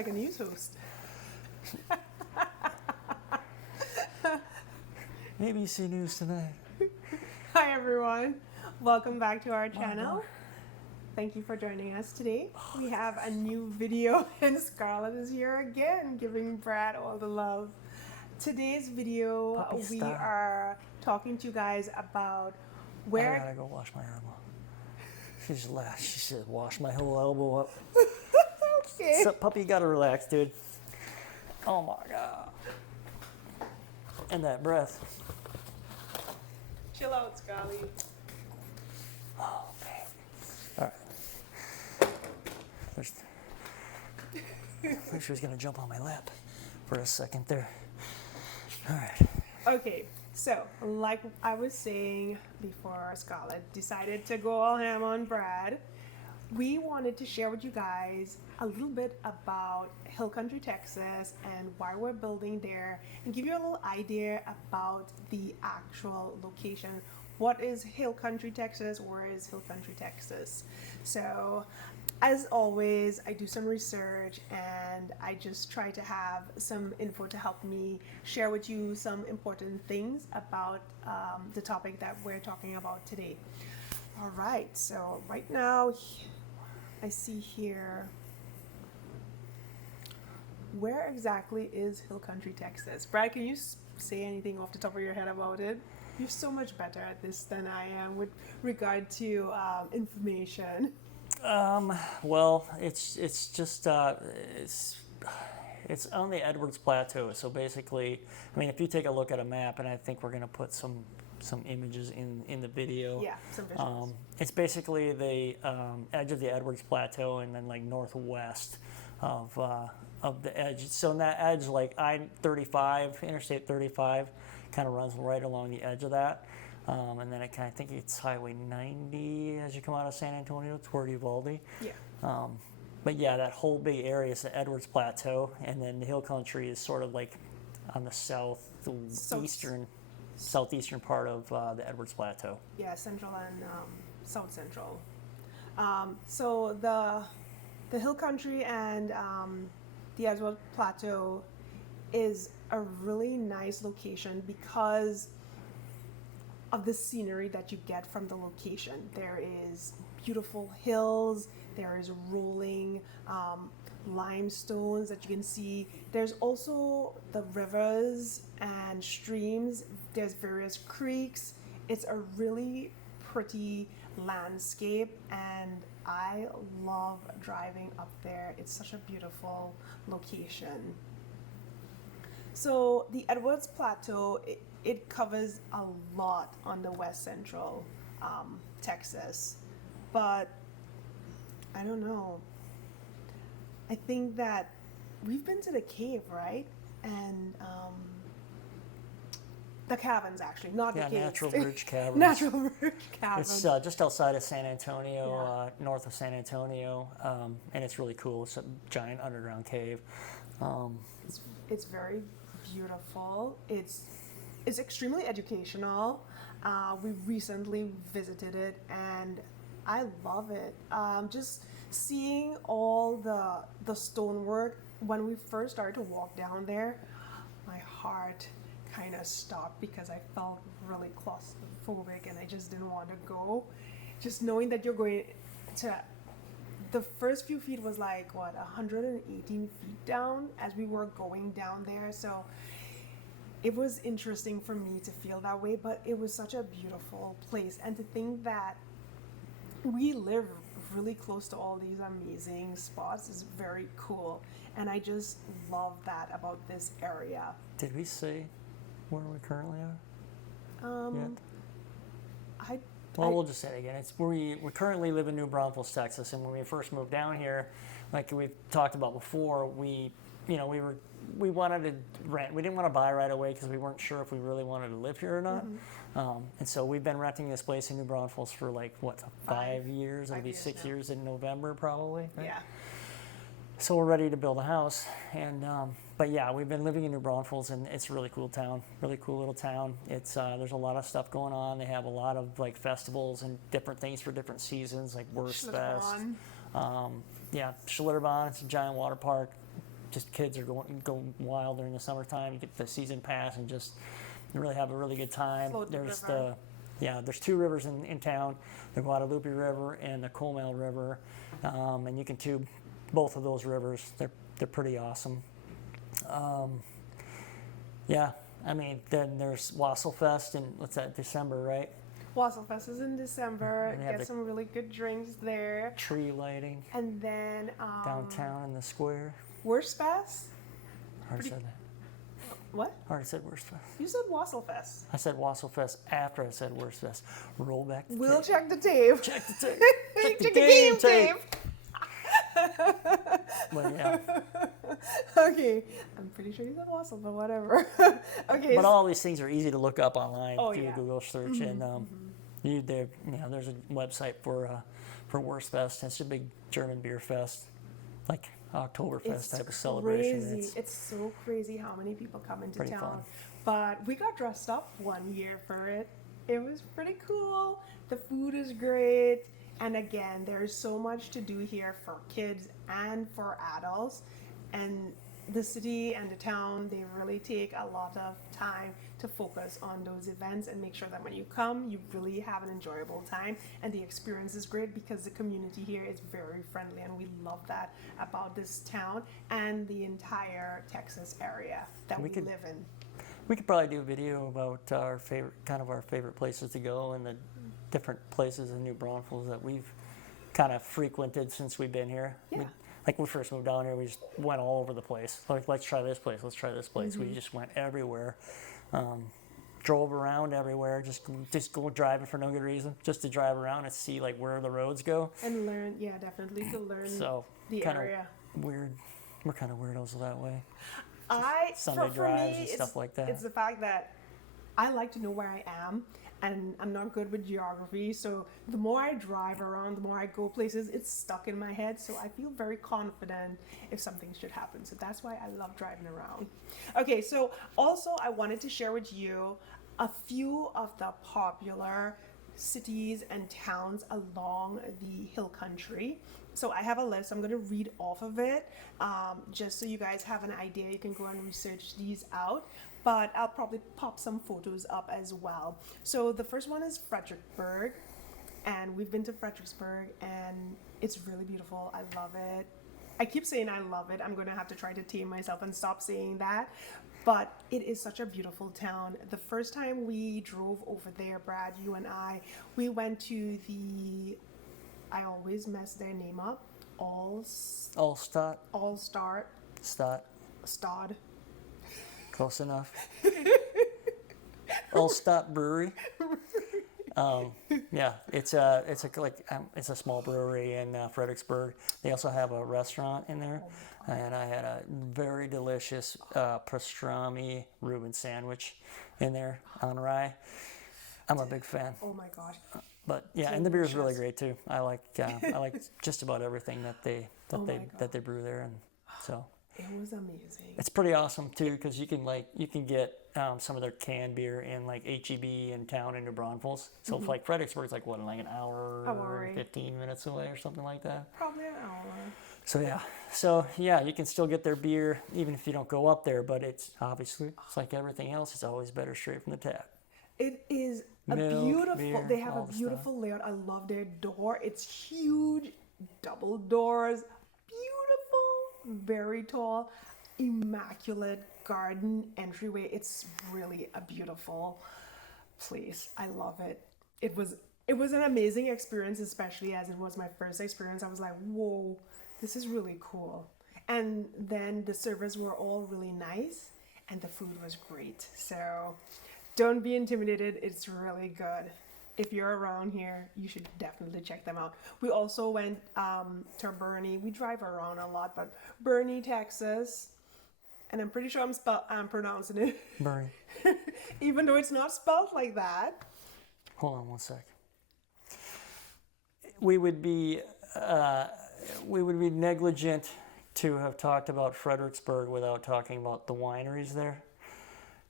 like a news host. ABC News Tonight. Hi everyone, welcome back to our channel. Thank you for joining us today. We have a new video and Scarlett is here again giving Brad all the love. Today's video Puppy, we stop. are talking to you guys about I where gotta go wash my elbow. She just laughed. She said, wash my whole elbow up. okay. So, puppy, you gotta relax, dude. Oh my god. And that breath. Chill out, Scarlett. Oh, baby. All right. I think she was gonna jump on my lap for a second there. All right. Okay, so like I was saying before Scarlett decided to go all ham on Brad, we wanted to share with you guys a little bit about Hill Country, Texas and why we're building there and give you a little idea about the actual location. What is Hill Country, Texas? Where is Hill Country, Texas? So as always, I do some research and I just try to have some info to help me share with you some important things about the topic that we're talking about today. All right, so right now I see here, where exactly is Hill Country, Texas? Brad, can you say anything off the top of your head about it? You're so much better at this than I am with regard to information. Well, it's just it's on the Edwards Plateau. So basically, I mean, if you take a look at a map, and I think we're gonna put some images in the video. Yeah, some visuals. It's basically the edge of the Edwards Plateau, and then like northwest of the edge. So in that edge, like I-35, Interstate 35, kind of runs right along the edge of that. And then I think it's Highway 90 as you come out of San Antonio toward Uvalde. Yeah. But yeah, that whole big area is the Edwards Plateau, and then the Hill Country is sort of like on the southeastern part of the Edwards Plateau. Yeah, central and south central. So the Hill Country and the Edwards Plateau is a really nice location because of the scenery that you get from the location. There is beautiful hills, there is rolling limestones that you can see. There's also the rivers and streams. There's various creeks. It's a really pretty landscape and I love driving up there. It's such a beautiful location. So the Edwards Plateau, it covers a lot on the west central Texas, but I don't know. I think that we've been to the cave, right? And the Caverns, actually, not the cave. Natural Ridge Caverns. Natural Ridge Caverns. It's just outside of San Antonio, north of San Antonio, and it's really cool. It's a giant underground cave. It's very beautiful. It's extremely educational. We recently visited it and I love it. Just seeing all the stonework. When we first started to walk down there, my heart kind of stopped because I felt really claustrophobic and I just didn't want to go. Just knowing that you're going to, the first few feet was like 118 feet down as we were going down there. So it was interesting for me to feel that way, but it was such a beautiful place. And to think that we live really close to all these amazing spots is very cool. And I just love that about this area. Did we say where we currently are? Yet? We'll just say it again. It's we currently live in New Braunfels, Texas, and when we first moved down here, like we've talked about before, we wanted to rent. We didn't want to buy right away because we weren't sure if we really wanted to live here or not. Mm-hmm. And so we've been renting this place in New Braunfels for like 5 years? It'll be 6 years in November probably. Right? Yeah. So we're ready to build a house, and but yeah, we've been living in New Braunfels, and it's a really cool town, really cool little town. It's there's a lot of stuff going on. They have a lot of like festivals and different things for different seasons, like Wurst Fest. Yeah, Schlitterbahn. It's a giant water park. just kids are going wild during the summertime. You get the season pass and just really have a really good time. Float the There's river. there's 2 rivers in town, the Guadalupe River and the Comal River, and you can tube both of those rivers. They're pretty awesome. Yeah, I mean, then there's Wasselfest in, what's that, December, right? Wasselfest is in December. And they have Get some really good drinks there. Tree lighting And then downtown in the square. Wurstfest. Hard said that. What? Hard said Wurstfest. You said Wasselfest. I said Wasselfest after I said Wurstfest. Roll back the We'll tape. check the tape. Check the tape. Check the game tape. But yeah. Okay. I'm pretty sure you said Wassel, but whatever. Okay. But all these things are easy to look up online Oh, through yeah. Google search, and there's a website for Wurstfest. It's a big German beer fest, like Oktoberfest It's type of celebration. crazy. It's so crazy how many people come into Pretty town. fun. But we got dressed up one year for it. It was pretty cool. The food is great. And again, there's so much to do here for kids and for adults. And the city and the town, they really take a lot of time to focus on those events and make sure that when you come, you really have an enjoyable time. And the experience is great because the community here is very friendly, and we love that about this town and the entire Texas area that we live in. We could probably do a video about our favorite places to go and the different places in New Braunfels that we've kind of frequented since we've been here. Yeah. Like when we first moved down here, we just went all over the place. Like, let's try this place, let's try this place. We just went everywhere. Drove around everywhere, just go driving for no good reason, just to drive around and see like where the roads go. And learn, yeah, definitely to learn So the kind area. of weird. We're kind of weirdos that way. For Sunday drives me, and stuff like that. It's the fact that I like to know where I am, and I'm not good with geography. So the more I drive around, the more I go places, it's stuck in my head. So I feel very confident if something should happen. So that's why I love driving around. Okay, so also I wanted to share with you a few of the popular cities and towns along the hill country. So I have a list. I'm going to read off of it just so you guys have an idea. You can go and research these out, but I'll probably pop some photos up as well. So the first one is Fredericksburg, and we've been to Fredericksburg, and it's really beautiful. I love it. I keep saying I love it. I'm going to have to try to tame myself and stop saying that. But it is such a beautiful town. The first time we drove over there, Brad, you and I, we went to the, I always mess their name up, Allstott. Stod. Close enough. Allstott Brewery. Yeah, it's a small brewery in Fredericksburg. They also have a restaurant in there, and I had a very delicious pastrami Reuben sandwich in there on rye. I'm a big fan. Oh my gosh. But yeah, and the beer is really great too. I like just about everything that they brew there, and so. It was amazing. It's pretty awesome too, because you can get some of their canned beer in like HEB in town in New Braunfels. So if like Fredericksburg's like what, like an hour and 15 minutes away or something like that. Probably an hour. So yeah, you can still get their beer even if you don't go up there. But it's like everything else. It's always better straight from the tap. It is Milk, beer, they have a all the beautiful layout. I love their door. It's huge, double doors, beautiful, very tall, immaculate garden entryway. It's really a beautiful place. I love it. It was an amazing experience, especially as it was my first experience. I was like, whoa, this is really cool. And then the servers were all really nice, and the food was great. So don't be intimidated. It's really good. If you're around here, you should definitely check them out. We also went to Boerne. We drive around a lot, but Boerne, Texas, and I'm pretty sure I'm pronouncing it. Boerne. Even though it's not spelled like that. Hold on one sec. We would be negligent to have talked about Fredericksburg without talking about the wineries there.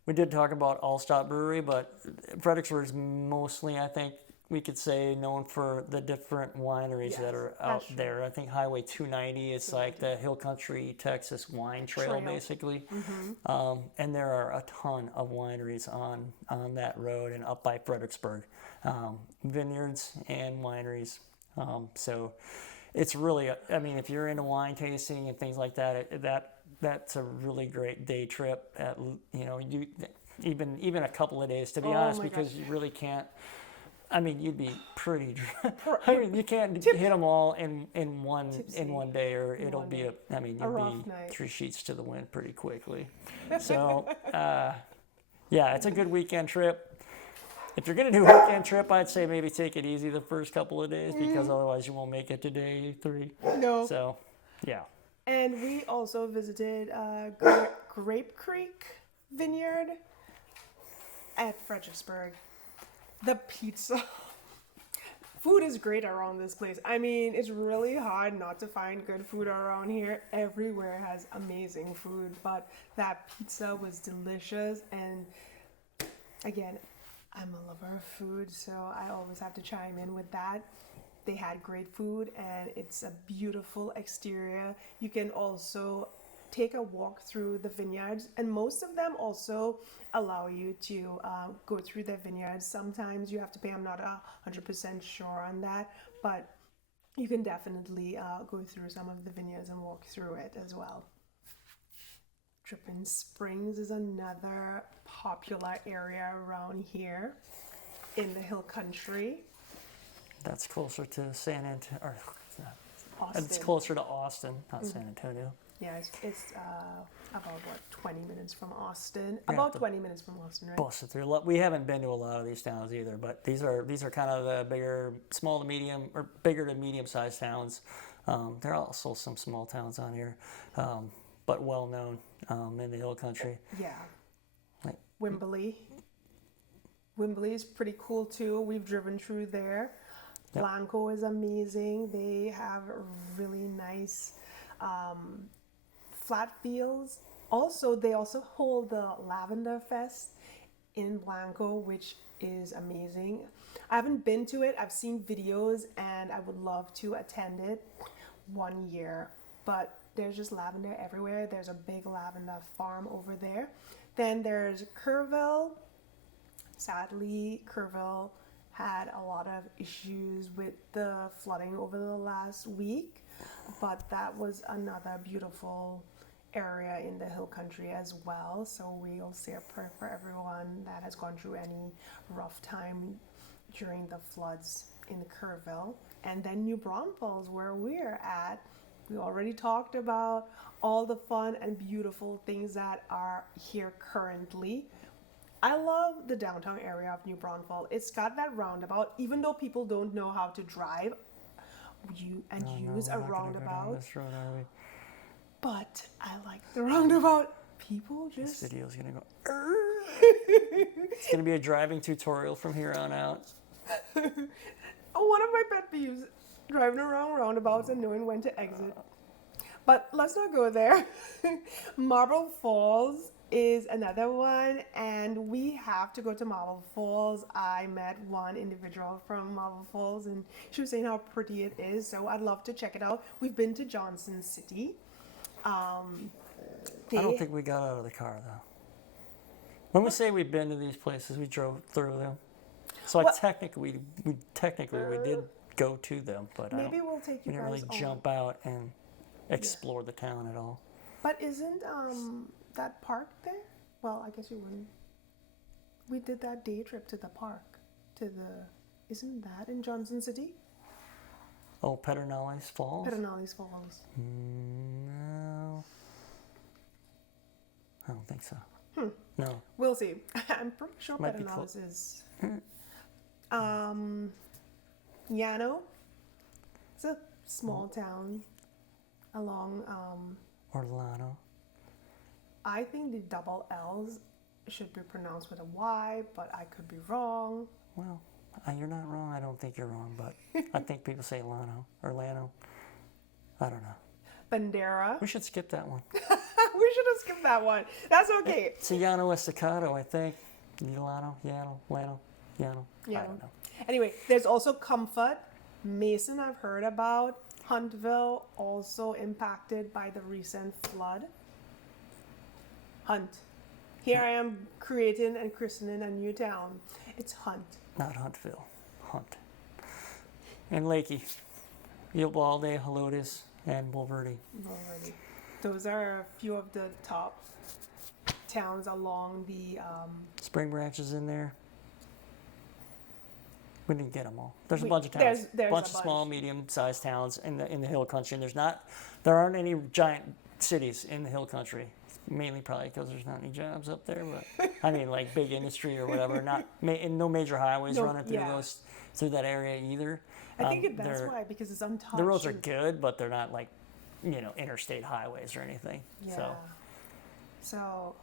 We did talk about Allstott Brewery, but Fredericksburg is mostly, I think, we could say known for the different wineries that are out there. I think Highway 290 is like the Hill Country, Texas wine trail. Basically. And there are a ton of wineries on that road and up by Fredericksburg, vineyards and wineries. So it's really, I mean, if you're into wine tasting and things like that, that's a really great day trip. You even a couple of days, to be honest, because you really can't. I mean, you'd be pretty. I mean, you can't hit them all in one day, or it'll be you'll be 3 sheets to the wind pretty quickly. So, yeah, it's a good weekend trip. If you're gonna do a weekend trip, I'd say maybe take it easy the first couple of days, because otherwise you won't make it to day 3. No. So, yeah. And we also visited Grape Creek Vineyard at Fredericksburg. The pizza. Food is great around this place. I mean, it's really hard not to find good food around here. Everywhere has amazing food, but that pizza was delicious. And again, I'm a lover of food, so I always have to chime in with that. They had great food, and it's a beautiful exterior. You can also take a walk through the vineyards, and most of them also allow you to go through the vineyards. Sometimes you have to pay. I'm not 100% sure on that, but you can definitely go through some of the vineyards and walk through it as well. Dripping Springs is another popular area around here in the Hill Country. That's closer to San Antonio, or Austin. It's closer to Austin, not San Antonio. Yeah, it's about 20 minutes from Austin. About 20 minutes from Austin, right? Bust it through. We haven't been to a lot of these towns either, but these are kind of the bigger, small to medium, or bigger to medium-sized towns. There are also some small towns on here, but well known in the Hill Country. Yeah. Like Wimberley. Wimberley is pretty cool too. We've driven through there. Yep. Blanco is amazing. They have really nice flat fields. Also, they also hold the Lavender Fest in Blanco, which is amazing. I haven't been to it. I've seen videos, and I would love to attend it one year. But there's just lavender everywhere. There's a big lavender farm over there. Then there's Kerrville. Sadly, Kerrville had a lot of issues with the flooding over the last week, but that was another beautiful area in the Hill Country as well. So we'll say a prayer for everyone that has gone through any rough time during the floods in Kerrville. And then New Braunfels, where we're at, we already talked about all the fun and beautiful things that are here currently. I love the downtown area of New Braunfels. It's got that roundabout, even though people don't know how to drive use a roundabout. This road, are we? But I like the roundabout. People just... This video is going to go... It's going to be a driving tutorial from here on out. One of my pet peeves, driving around roundabouts and knowing when to exit. But let's not go there. Marble Falls is another one, and we have to go to Marble Falls. I met one individual from Marble Falls, and she was saying how pretty it is, so I'd love to check it out. We've been to Johnson City. I don't think we got out of the car, though. When we say we've been to these places, we drove through them. So technically, we did go to them, but maybe we'll take you we didn't guys really jump out and explore the town at all. But isn't that park there? Well, I guess you wouldn't. We did that day trip to the park, isn't that in Johnson City? Oh, Pedernales Falls? Pedernales Falls. No. I don't think so. No. We'll see. I'm pretty sure Might Pedernales is... Llano. It's a small town along... Orlando. I think the double L's should be pronounced with a Y, but I could be wrong. Well, you're not wrong. I don't think you're wrong, but I think people say Orlando. I don't know. Bandera. We should skip that one. We should have skipped that one. That's okay. It's a Llano Estacado, I think. Llano. I don't know. Anyway, there's also Comfort. Mason, I've heard about. Huntville, also impacted by the recent flood. Hunt. Here I am creating and christening a new town. It's Hunt. Not Huntville. Hunt. And Lakey. Uvalde, Helotes, and Bulverde. Already. Those are a few of the top towns along the. Spring Branch is in there. We didn't get them all. There's a We- bunch of towns. there's bunch a of bunch. small, medium-sized towns in the hill country. And there aren't any giant cities in the hill country. Mainly probably because there's not any jobs up there, but I mean like big industry or whatever. And no major highways No, running through that area either. I think that's they're- why, because it's untouched. The roads are good, but they're not like interstate highways or anything. Yeah. So.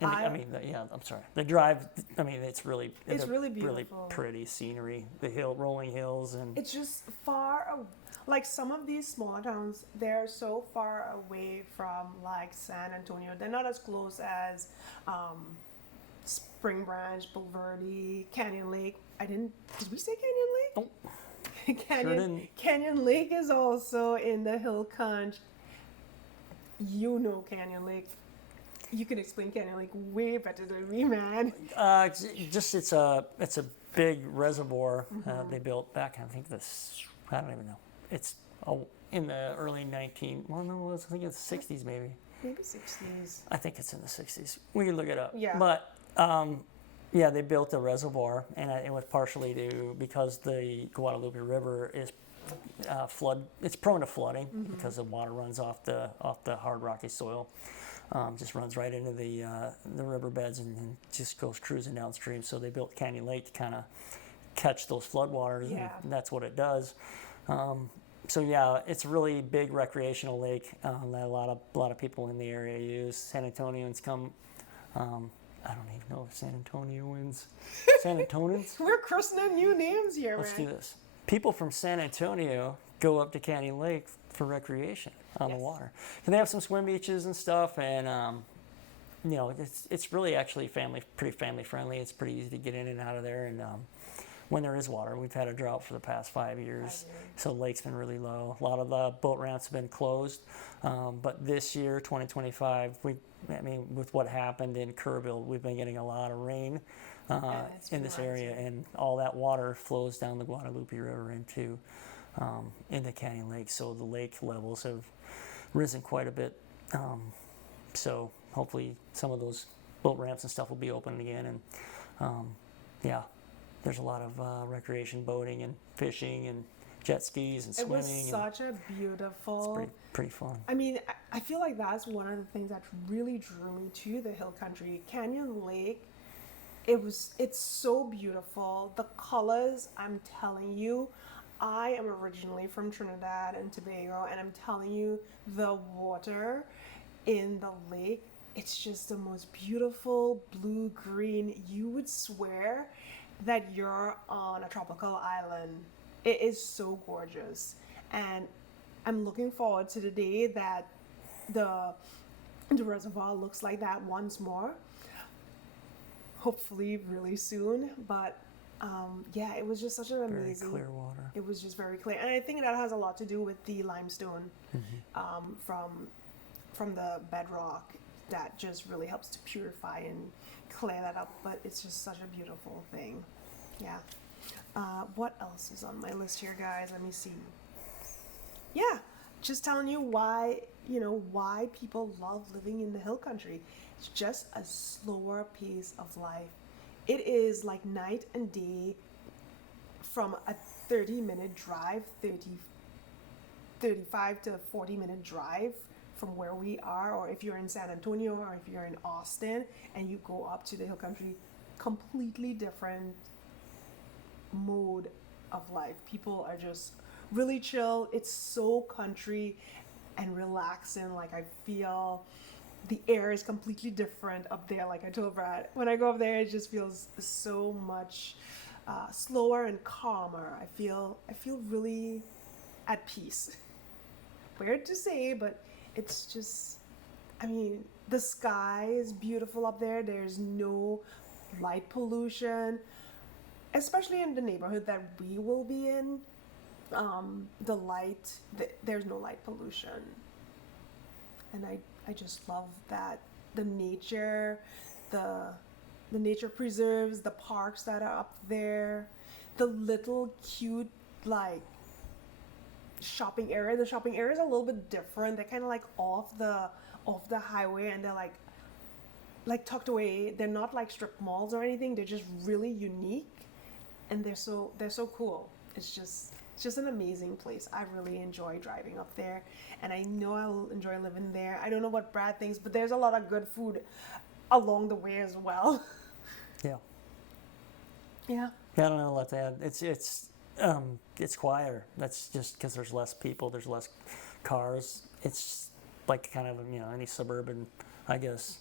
And I'm sorry. The drive. I mean, it's really really really beautiful. pretty scenery. The rolling hills, and It's just like some of these smaller towns, they're so far away from like San Antonio. They're not as close as Spring Branch, Bulverde, Canyon Lake. Did we say Canyon Lake? Nope. Canyon, Canyon Lake is also in the hill country. You know Canyon Lake. You can explain Canyon Lake way better than me, man. it's a big reservoir they built back. I don't even know. It's in the early I think it's 60s maybe. Maybe 60s. I think it's in the 60s. We can look it up. Yeah. But they built a reservoir, and it was partially because the Guadalupe River is it's prone to flooding because the water runs off the hard rocky soil. Just runs right into the riverbeds and just goes cruising downstream. So they built Canyon Lake to kind of catch those floodwaters, and that's what it does. It's a really big recreational lake that a lot of people in the area use. San Antonians come. I don't even know if San Antonioans. San Antonians? We're christening new names here, Let's man. do this. People from San Antonio go up to Canyon Lake for recreation on the water. And they have some swim beaches and stuff, and it's really actually pretty family friendly. It's pretty easy to get in and out of there, and when there is water, we've had a drought for the past 5 years, so the lake's been really low. A lot of the boat ramps have been closed, but this year, 2025, with what happened in Kerrville, we've been getting a lot of rain in this area, and all that water flows down the Guadalupe River into Canyon Lake, so the lake levels have risen quite a bit. So hopefully some of those boat ramps and stuff will be open again, and there's a lot of recreation boating and fishing and jet skis and swimming. It was such a beautiful. It's pretty fun. I mean, I feel like that's one of the things that really drew me to the hill country. Canyon Lake, it's so beautiful. The colors, I'm telling you, I am originally from Trinidad and Tobago, and I'm telling you, the water in the lake, it's just the most beautiful blue-green. You would swear that you're on a tropical island. It is so gorgeous, and I'm looking forward to the day that the reservoir looks like that once more. Hopefully really soon, but it was just such an amazing. Very clear water. It was just very clear, and I think that has a lot to do with the limestone from the bedrock that just really helps to purify and clear that up. But it's just such a beautiful thing. Yeah. What else is on my list here, guys? Let me see. Yeah, just telling you why people love living in the hill country. It's just a slower pace of life. It is like night and day from a 30-minute drive, 35 to 40-minute drive from where we are, or if you're in San Antonio or if you're in Austin and you go up to the hill country, completely different mode of life. People are just really chill. It's so country and relaxing. Like, I feel the air is completely different up there. Like I told Brad, when I go up there, it just feels so much slower and calmer. I feel really at peace. Weird to say, but it's just, the sky is beautiful up there. There's no light pollution. especially in the neighborhood that we will be in, there's no light pollution. And I just love that. The nature, the nature preserves, the parks that are up there, the little cute like shopping area. The shopping area is a little bit different. They're kind of like off the highway, and they're like tucked away. They're not like strip malls or anything. They're just really unique, and they're so cool. It's just an amazing place. I really enjoy driving up there, and I know I'll enjoy living there. I don't know what Brad thinks, but there's a lot of good food along the way as well. Yeah. Yeah. Yeah, I don't know what to add. It's quieter. That's just because there's less people, there's less cars. It's like kind of, any suburban, I guess,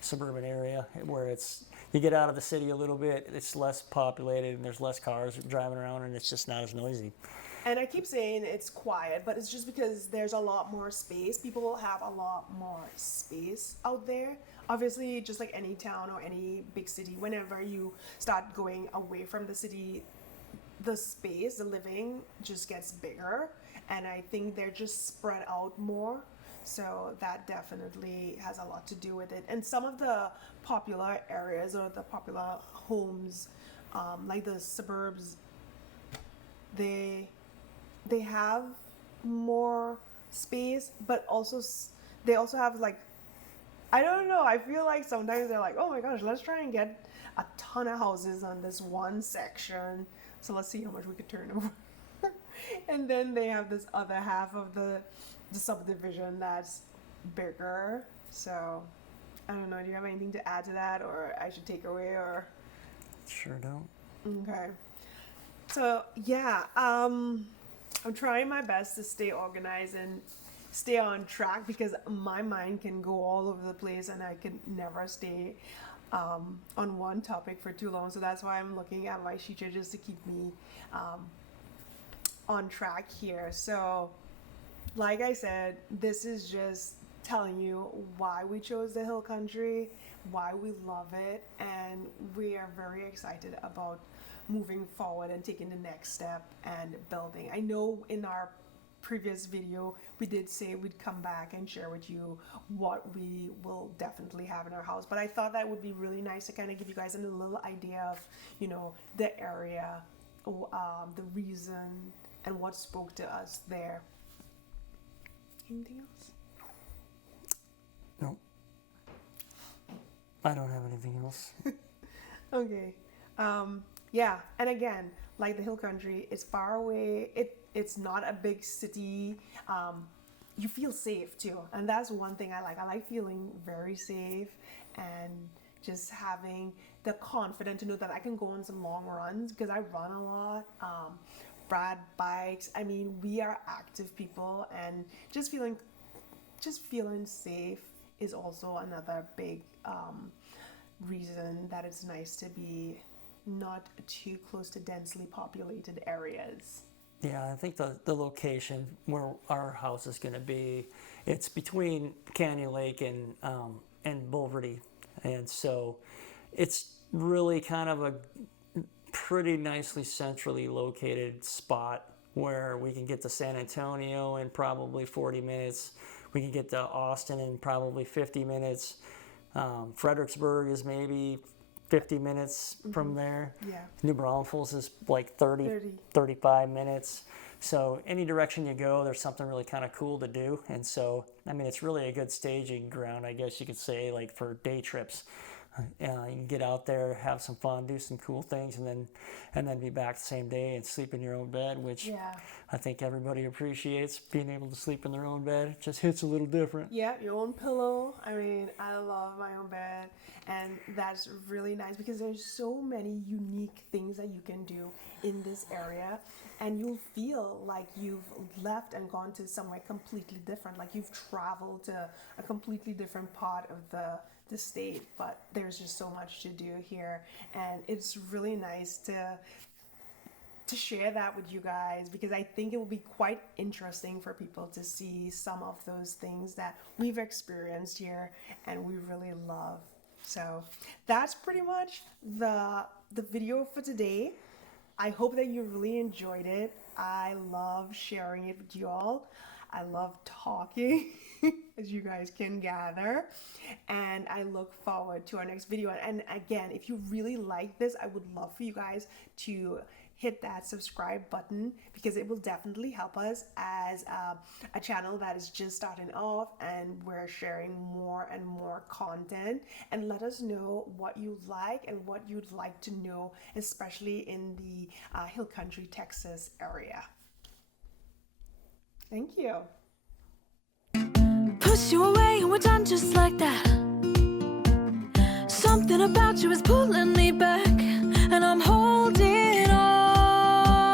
suburban area where you get out of the city a little bit, it's less populated and there's less cars driving around and it's just not as noisy. And I keep saying it's quiet, but it's just because there's a lot more space. People have a lot more space out there. Obviously, just like any town or any big city, whenever you start going away from the city, the space, the living just gets bigger. And I think they're just spread out more. So that definitely has a lot to do with it. And some of the popular areas or the popular homes, like the suburbs, they have more space, but also they also have like, I don't know, I feel like sometimes they're like, oh my gosh, let's try and get a ton of houses on this one section. So let's see how much we could turn over. And then they have this other half of the subdivision that's bigger. So I don't know, do you have anything to add to that, or I should take away, or? Sure don't. Okay. So yeah, I'm trying my best to stay organized and stay on track, because my mind can go all over the place and I can never stay on one topic for too long. So that's why I'm looking at my sheet here just to keep me on track here. So like I said, this is just telling you why we chose the hill country, why we love it, and we are very excited about moving forward and taking the next step and building. I know in our previous video we did say we'd come back and share with you what we will definitely have in our house, but I thought that would be really nice to kind of give you guys a little idea of the area, the reason, and what spoke to us there. Anything else? No, I don't have anything else. Okay. Yeah, and again, like the hill country, it's far away. It's not a big city. You feel safe too, and that's one thing I like. I like feeling very safe and just having the confidence to know that I can go on some long runs, because I run a lot. Brad bikes. I mean, we are active people, and just feeling safe is also another big reason that it's nice to be not too close to densely populated areas. Yeah, I think the location where our house is going to be, it's between Canyon Lake and Bulverde, and so it's really kind of a pretty nicely centrally located spot where we can get to San Antonio in probably 40 minutes. We can get to Austin in probably 50 minutes. Fredericksburg is maybe 50 minutes from there. Yeah. New Braunfels is like 35 minutes. So any direction you go, there's something really kind of cool to do. And so, I mean, it's really a good staging ground, I guess you could say, like for day trips. You can get out there, have some fun, do some cool things, and then be back the same day and sleep in your own bed, which I think everybody appreciates, being able to sleep in their own bed. It just hits a little different. Yeah, your own pillow. I mean, I love my own bed, and that's really nice because there's so many unique things that you can do in this area, and you'll feel like you've left and gone to somewhere completely different, like you've traveled to a completely different part of the state. But there's just so much to do here, and it's really nice to share that with you guys, because I think it will be quite interesting for people to see some of those things that we've experienced here and we really love. So that's pretty much the the video for today. I hope that you really enjoyed it. I love sharing it with you all. I love talking, as you guys can gather. And I look forward to our next video. And again, if you really like this, I would love for you guys to hit that subscribe button, because it will definitely help us as a channel that is just starting off, and we're sharing more and more content. And let us know what you like and what you'd like to know, especially in the Hill Country, Texas area. Thank you. Push you away and we're done just like that. Something about you is pulling me back, and I'm holding